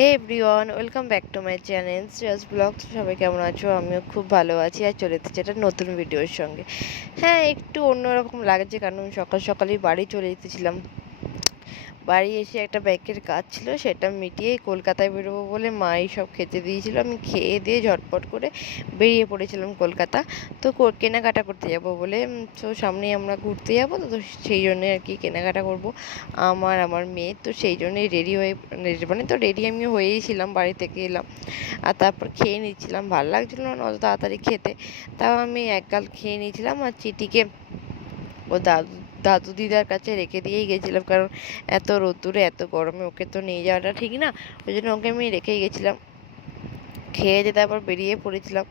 Hey everyone, welcome back to my channel just blogs. সবাই কেমন আছো? আমিও খুব ভালো আছি আর চলে এসেছি একটা নতুন ভিডিওর সঙ্গে। হ্যাঁ, একটু অন্যরকম লাগছে কারণ সকাল সকালই বাড়ি চলে এসেছিলাম। বাড়ি এসে একটা ব্যাংকের কাজ ছিল, সেটা মিটিয়ে কলকাতায় বেরোবো বলে মাই সব খেতে দিয়েছিল। আমি খেয়ে দিয়ে ঝটপট করে বেরিয়ে পড়েছিলাম কলকাতা। তো কেনাকাটা করতে যাব বলে, তো সামনেই আমরা ঘুরতে যাবো, তো সেই জন্যে আর কি কেনাকাটা করব আমার মেয়ে। তো সেই জন্যই রেডি হয়ে মানে তো রেডি আমি হয়েইছিলাম, বাড়ি থেকে এলাম আর তারপর খেয়ে নিচ্ছিলাম। ভালো লাগছিল না অত তাড়াতাড়ি খেতে, তাও আমি এক গাল খেয়ে নিয়েছিলাম আর চিটিকে ও দাদু দিদার কাছে রেখে দিয়েই গেছিলাম, কারণ এত রোদ্দুরে এত গরমে ওকে তো নিয়ে যাওয়াটা ঠিক না, ওই জন্য ওকে আমি রেখেই গেছিলাম। খেয়ে দিয়ে তারপর বেরিয়ে পড়েছিলাম।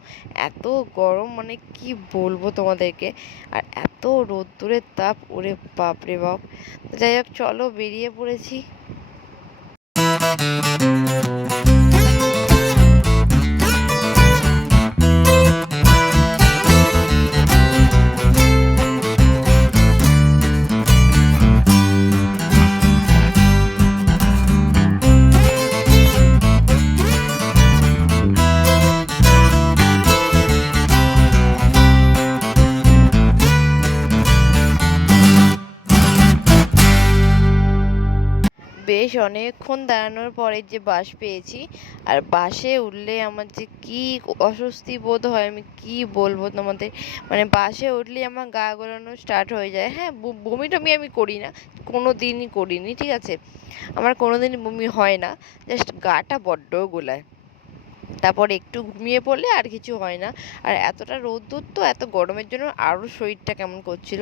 এত গরম মানে কি বলবো তোমাদেরকে, আর এত রোদ্দুরের তাপ, ওরে বাপ রে বাপ। যাই হোক, চলো বেরিয়ে পড়েছি। বেশ অনেকক্ষণ দাঁড়ানোর পরে যে বাস পেয়েছি, আর বাসে উঠলে আমার যে কি অস্বস্তি বোধ হয় আমি কি বলবো তোমাদের। মানে বাসে উঠলেই আমার গা গোলানো স্টার্ট হয়ে যায়। হ্যাঁ, বমি টমি আমি করি না, কোনো দিনই করিনি, ঠিক আছে, আমার কোনো দিনই বমি হয় না, জাস্ট গাটা বড্ড গোলায়। তারপর একটু ঘুমিয়ে পড়লে আর কিছু হয় না। আর এতটা রোদ্দুর, তো এত গরমের জন্য আরও শরীরটা কেমন করছিল।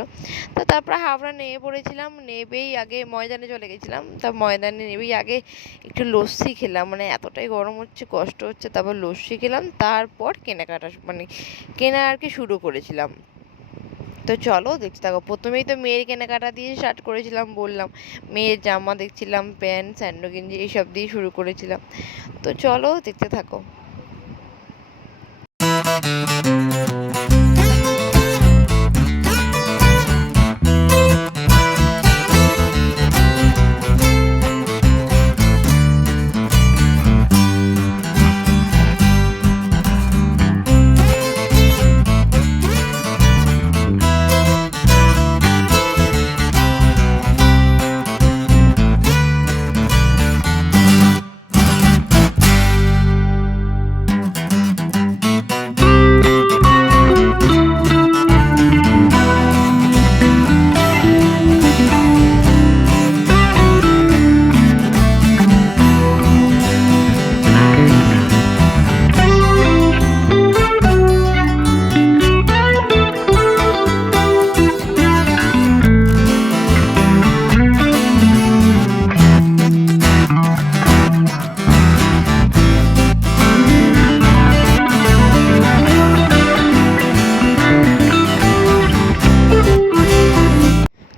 তো তারপর হাওড়া নেমে পড়েছিলাম, নেবেই আগে ময়দানে চলে গেছিলাম। তা ময়দানে নেবেই আগে একটু লস্যি খেলাম, মানে এতটাই গরম হচ্ছে, কষ্ট হচ্ছে, তারপর লস্যি খেলাম, তারপর কেনাকাটা মানে কেনা আর কি শুরু করেছিলাম। তো চলো দেখতে থাকো। প্রথমেই তো মেয়ের কেনাকাটা দিয়ে স্টার্ট করেছিলাম, বললাম মেয়ের জামা দেখছিলাম, প্যান্ট স্যান্ডো গেঞ্জি এইসব দিয়ে শুরু করেছিলাম। তো চলো দেখতে থাকো।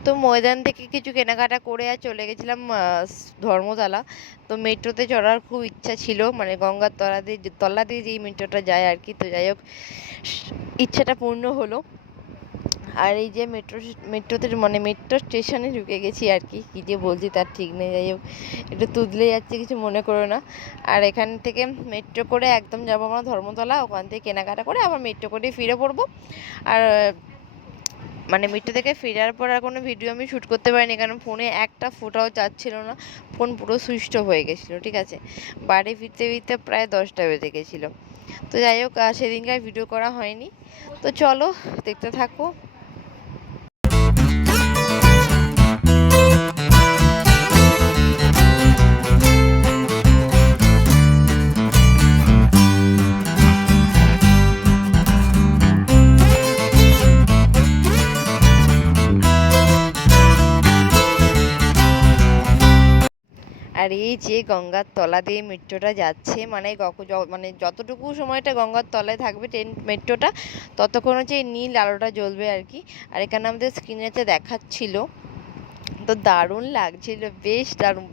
তো ময়দান থেকে কিছু কেনাকাটা করে আর চলে গেছিলাম ধর্মতলা। তো মেট্রোতে চড়ার খুব ইচ্ছা ছিল, মানে গঙ্গার তলা দিয়ে যেই মেট্রোটা যায় আর কি। তো যাই হোক, ইচ্ছাটা পূর্ণ হলো। আর এই যে মেট্রোতে মানে মেট্রো স্টেশনে ঢুকে গেছি আর কি, কী যে বলছি তার ঠিক নেই। যাই হোক, একটু তুদলে যাচ্ছে, কিছু মনে করো না। আর এখান থেকে মেট্রো করে একদম যাবো আমরা ধর্মতলা, ওখান থেকে কেনাকাটা করে আবার মেট্রো করে ফিরে পড়বো। আর মানে মেট্রো থেকে ফেরার পর আর কোনো ভিডিও আমি শ্যুট করতে পারিনি, কারণ ফোনে একটা ফোটাও চার্জ ছিল না, ফোন পুরো সুইচ অফ হয়ে গেছিলো, ঠিক আছে। বাড়ি ফিরতে ফিরতে প্রায় 10টা বেজে গেছিলো। তো যাই হোক, সেদিনকার ভিডিও করা হয়নি। তো চলো দেখতে থাকো। আর এই যে গঙ্গার তলা দিয়ে মেট্রোটা যাচ্ছে, মানে মানে যতটুকু সময়টা গঙ্গার তলায় থাকবে মেট্রোটা, ততক্ষণ হচ্ছে এই নীল আলোটা জ্বলবে আর কি। আর এখানে আমাদের স্ক্রিনেতে দেখাচ্ছিল, তো দারুণ লাগছিল, বেশ দারুণ।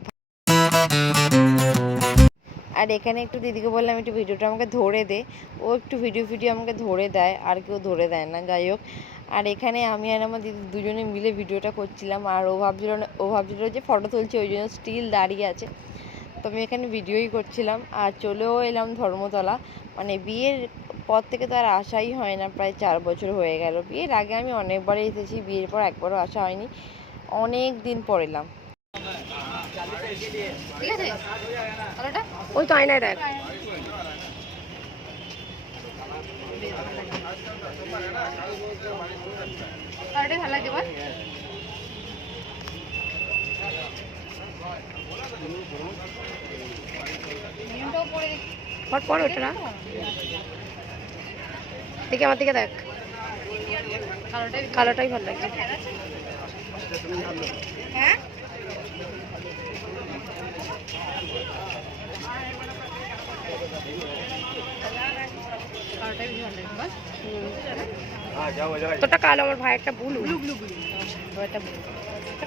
আর এখানে একটু দিদিকে বললাম একটু ভিডিওটা আমাকে ধরে দে, ও একটু ভিডিও আমাকে ধরে দেয়, আর কেউ ধরে দেয় না। যাই হোক, আর এখানে আমি আর আমার দিদি দুজনে মিলে ভিডিওটা করছিলাম, আর ও ভাবছিল যে ফটো তুলছে, ওই জন্য স্টিল দাঁড়িয়ে আছে। তো আমি এখানে ভিডিওই করছিলাম আর চলেও এলাম ধর্মতলা। মানে বিয়ের পর থেকে তো আর আসাই হয় না, প্রায় 4 বছর হয়ে গেল। বিয়ের আগে আমি অনেকবারই এসেছি, বিয়ের পর একবারও আসা হয়নি, অনেক দিন পর এলাম। ঠিক আছে ওই তো আয়নায় দেখ। ভালো লাগে বল। পর ওটা না দেখি, আমার দিকে দেখ, কালোটাই ভালো লাগছে। হ্যাঁ তোটা কালো, আমার ভাই একটা ব্লু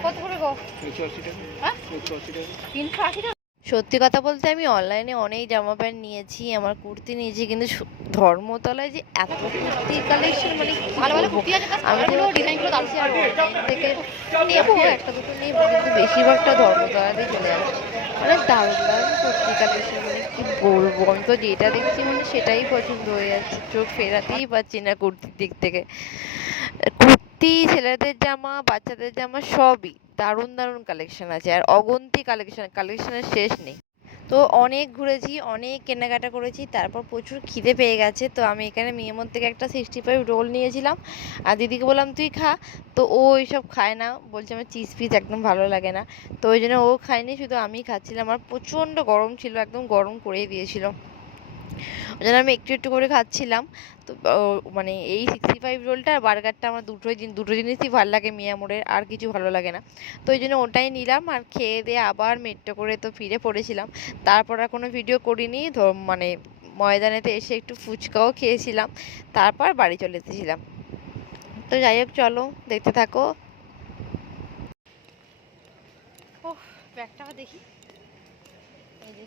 কত করে গো? 380 টাকা। হ্যাঁ 380 টাকা। সত্যি কথা বলতে আমি অনলাইনে অনেক জামা প্যান্ট নিয়েছি, আমার কুর্তি নিয়েছি, কিন্তু ধর্মতলায় যে এত কুর্তির কালেকশন, মানে ভালো ভালো কুর্তি আছে, আমি তো ডিজাইনগুলো দারুণ। আর অনলাইন থেকে নেবো একটা দুটো নেবো, কিন্তু বেশিরভাগটা ধর্মতলাতেই চলে আসে। মানে দারুণ দারুণ কুর্তি কালেকশন, মানে কি বলবো, আমি তো যেটা দেখছি মানে সেটাই পছন্দ হয়ে যাচ্ছে, চোখ ফেরাতেই পারছি না কুর্তির দিক থেকে। কুর্তি, ছেলেদের জামা, বাচ্চাদের জামা সবই দারুণ দারুণ কালেকশন আছে, আর অগুন্তি কালেকশনের শেষ নেই। তো অনেক ঘুরেছি, অনেক কেনাকাটা করেছি, তারপর প্রচুর খিদে পেয়ে গেছে। তো আমি এখানে মিয়ামোর থেকে একটা 65 রোল নিয়েছিলাম, আর দিদিকে বললাম তুই খা। তো ও এইসব খায় না, বলছে আমার চিজ পিস একদম ভালো লাগে না। তো ওই জন্য ও খায়নি, শুধু আমি খাচ্ছিলাম। আর প্রচণ্ড গরম ছিল, একদম গরম করেই দিয়েছিল, ওই জন্য আমি একটু একটু করে খাচ্ছিলাম। তো মানে এই 65 রোলটা আর বার্গারটা আমার দুটো জিনিসই ভালো লাগে মিয়ামোড়ের, আর কিছু ভালো লাগে না। তো ওই জন্য ওটাই নিলাম, আর খেয়ে দিয়ে আবার মেট্রো করে তো ফিরে পড়েছিলাম। তারপর আর কোনো ভিডিও করিনি, মানে ময়দানেতে এসে একটু ফুচকাও খেয়েছিলাম, তারপর বাড়ি চলে এসেছিলাম। তো যাই হোক, চলো দেখতে থাকো। ও ব্যাগটা দেখি। এই যে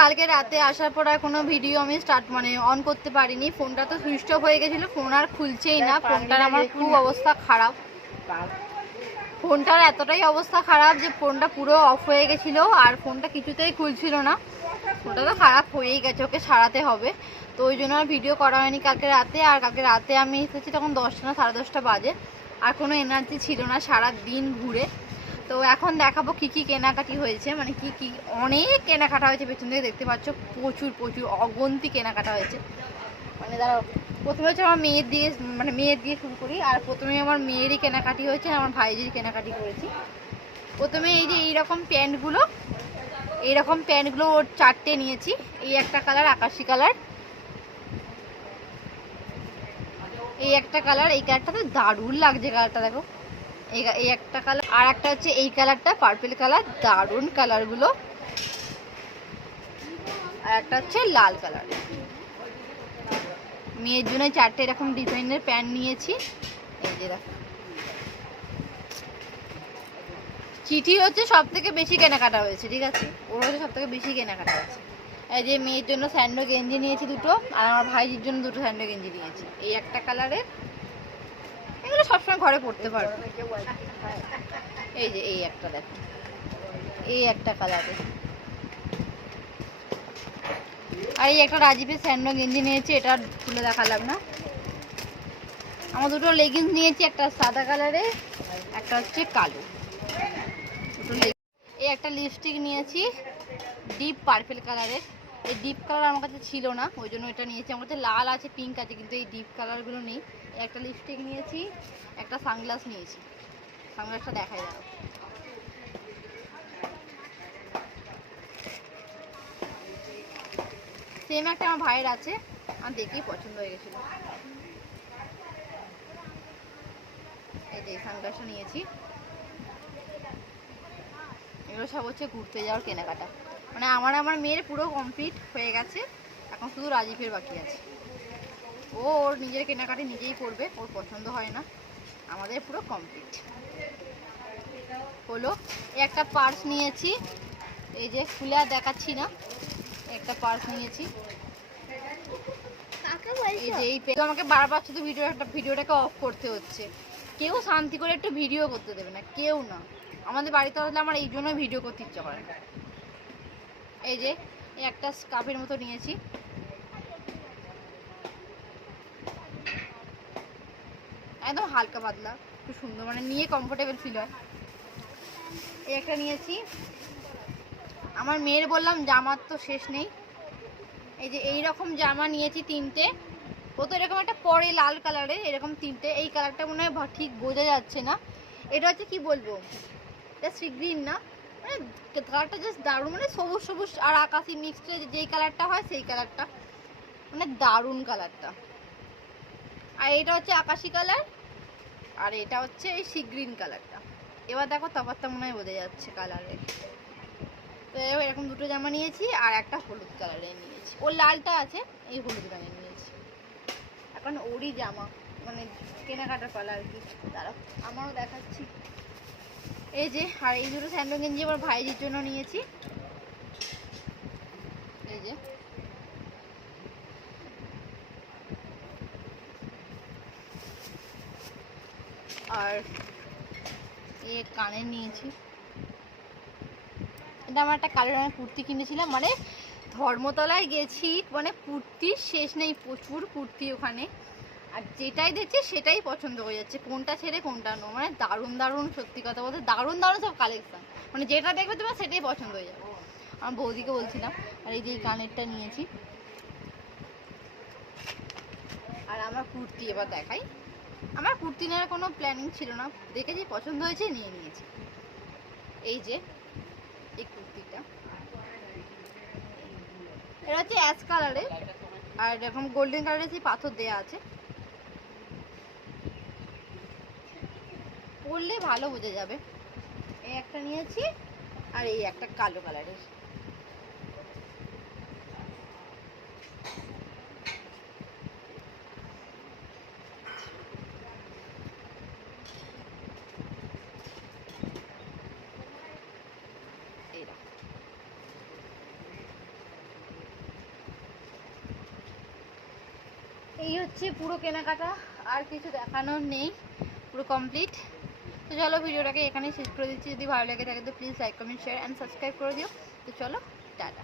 কালকে রাতে আসার পর আর কোনো ভিডিও আমি অন করতে পারিনি। ফোনটা তো সুইচ অফ হয়ে গেছিলো, ফোন আর খুলছেই না। ফোনটার আমার খুব অবস্থা খারাপ, ফোনটার এতটাই অবস্থা খারাপ যে ফোনটা পুরো অফ হয়ে গেছিলো, আর ফোনটা কিছুতেই খুলছিল না। ফোনটা তো খারাপ হয়েই গেছে, ওকে সারাতে হবে। তো ওই জন্য আর ভিডিও করা হয়নি কালকে রাতে। আর কালকে রাতে আমি এসেছি তখন 10টা না 10:30 বাজে, আর কোনো এনার্জি ছিল না সারা দিন ঘুরে। তো এখন দেখাবো কি কি কেনাকাটি হয়েছে, মানে কি কি অনেক কেনাকাটা হয়েছে, পেছন থেকে দেখতে পাচ্ছ প্রচুর প্রচুর অগন্তি কেনাকাটা হয়েছে। মানে দাঁড়াও, প্রথমে হচ্ছে আমার মেয়ের দিয়ে শুরু করি। আর প্রথমে আমার মেয়েরই কেনাকাটি হয়েছে, আমার ভাইজির কেনাকাটি করেছি। প্রথমে এই যে এইরকম প্যান্টগুলো ওর 4টে নিয়েছি। এই একটা কালার আকাশি কালার, এই একটা কালার, এই কালারটা তো দারুণ লাগছে, কালারটা দেখো। এই একটা কালার, আর একটা হচ্ছে এই কালারটা পার্পল কালার, দারুণ কালারগুলো। আর একটা হচ্ছে লাল কালার। মেয়ের জন্য 4টে এরকম ডিজাইনের প্যান্ট নিয়েছি। এই যে দেখো, চিঠির হচ্ছে সব থেকে বেশি কেনাকাটা হয়েছে, ঠিক আছে, ওর হচ্ছে সব থেকে বেশি কেনাকাটা হয়েছে। এই যে মেয়ের জন্য স্যান্ডো গেঞ্জি নিয়েছি দুটো, আর আমার ভাইজির জন্য দুটো স্যান্ডো গেঞ্জি নিয়েছি, এই একটা কালারের। এগুলো সবসময় ঘরে পড়তে পারবো। এই যে এই একটা দেখো, এই একটা কালারের। আর এই একটা রাজীবের স্যান্ডো গেঞ্জি নিয়েছি, এটা খুলে দেখালাম না। আমার দুটো লেগিংস নিয়েছি, একটা সাদা কালারের, একটা হচ্ছে কালো। এই একটা লিপস্টিক নিয়েছি ডিপ পার্পল কালারের। এই ডিপ কালার আমার কাছে ছিল না, ওই জন্য এটা নিয়েছি। আমার কাছে লাল আছে, পিঙ্ক আছে, কিন্তু এই ডিপ কালারগুলো নেই। একটা লিপস্টিক নিয়েছি, একটা সানগ্লাস নিয়েছি। সানগ্লাসটা দেখাই দাও। সেম একটা আমার ভাইয়ের আছে, আমার দেখেই পছন্দ হয়ে গেছিলো। যে সানগ্লাসটা নিয়েছি, এগুলো সব হচ্ছে ঘুরতে যাওয়ার কেনাকাটা। মানে আমার মেয়ের পুরো কমপ্লিট হয়ে গেছে, এখন শুধু রাজীবের বাকি আছে। ও ওর নিজের কেনাকাটি নিজেই করবে, ওর পছন্দ হয় না, আমাদের পুরো কমপ্লিট হলো। একটা পার্স নিয়েছি, এই যে খুলে আর দেখাচ্ছি না, একটা পার্স নিয়েছি। এই যে এই আমাকে বারবার শুধু ভিডিওটাকে অফ করতে হচ্ছে, কেউ শান্তি করে একটু ভিডিও করতে দেবে না, কেউ না। আমাদের বাড়িতে আসলে আমার এই জন্য ভিডিও করতে ইচ্ছা করে না। এই যে একটা স্কার্ফের মতো নিয়েছি, একদম হালকা পাতলা, খুব সুন্দর, মানে নিয়ে কমফোর্টেবল ফিল হয়। এই একটা নিয়েছি। আমার মেয়ের বললাম জামার তো শেষ নেই, এই যে এই রকম জামা নিয়েছি 3টে। ও তো এরকম একটা পরে লাল কালারের, এরকম 3টে। এই কালারটা মনে হয় ঠিক বোঝা যাচ্ছে না, এটা হচ্ছে কি বলবো, এটা সি গ্রিন না, মানে কালারটা জাস্ট দারুণ, মানে সবুজ সবুজ আর আকাশি মিক্সড যেই কালারটা হয় সেই কালারটা, মানে দারুণ কালারটা। আর এটা হচ্ছে আকাশি কালার, আর এটা হচ্ছে এই সি গ্রিন কালারটা। এবার দেখো তফাৎটা মনে হয় বোঝা যাচ্ছে কালারের। তো এরকম দুটো জামা নিয়েছি, আর একটা হলুদ কালারের নিয়েছি। ওর লালটা আছে, এই হলুদ কালারের নিয়েছি। এখন ওরই জামা, মানে কেনাকাটার পালা আর কি। দাঁড়াও আমারও দেখাচ্ছি। এই যে, আর এই দুটো স্যান্ডো গেঞ্জি আমার ভাইজির জন্য নিয়েছি। এই যে আর এই কানের নিয়েছি। এটা আমার একটা কালো রঙের কুর্তি কিনেছিলাম, মানে ধর্মতলায় গেছি, মানে কুর্তির শেষ নেই, প্রচুর কুর্তি ওখানে। আর যেটাই দেখছি সেটাই পছন্দ হয়ে যাচ্ছে, কোনটা ছেড়ে কোনটা নো, মানে দারুণ দারুণ, সত্যি কথা বলতে দারুণ দারুণ সব কালেকশন, মানে যেটা দেখবে তোমার সেটাই পছন্দ হয়ে যাবে। আমার বৌদিকে বলছিলাম। আর এই যে এই কানেরটা নিয়েছি। আর আমার কুর্তি এবার দেখাই। আমার কুর্তি নেওয়ার কোনো প্ল্যানিং ছিল না, দেখেছি পছন্দ হয়েছে নিয়ে নিয়েছি। এই যে এই কুর্তিটা, এটা হচ্ছে অ্যাশ কালারে, আর এরকম গোল্ডেন কালারের সেই পাথর দেয়া আছে, পরলে ভালো বোঝা যাবে। এই একটা নিয়েছি, আর এই একটা কালো কালারের। এই হচ্ছে পুরো কেনাকাটা, আর কিছু দেখানোর নেই, পুরো কমপ্লিট। তো চলো ভিডিওটাকে এখানেই শেষ করে দিচ্ছি। যদি ভালো লাগে থাকে তো please like comment share and subscribe করে দিও। তো চলো টাটা।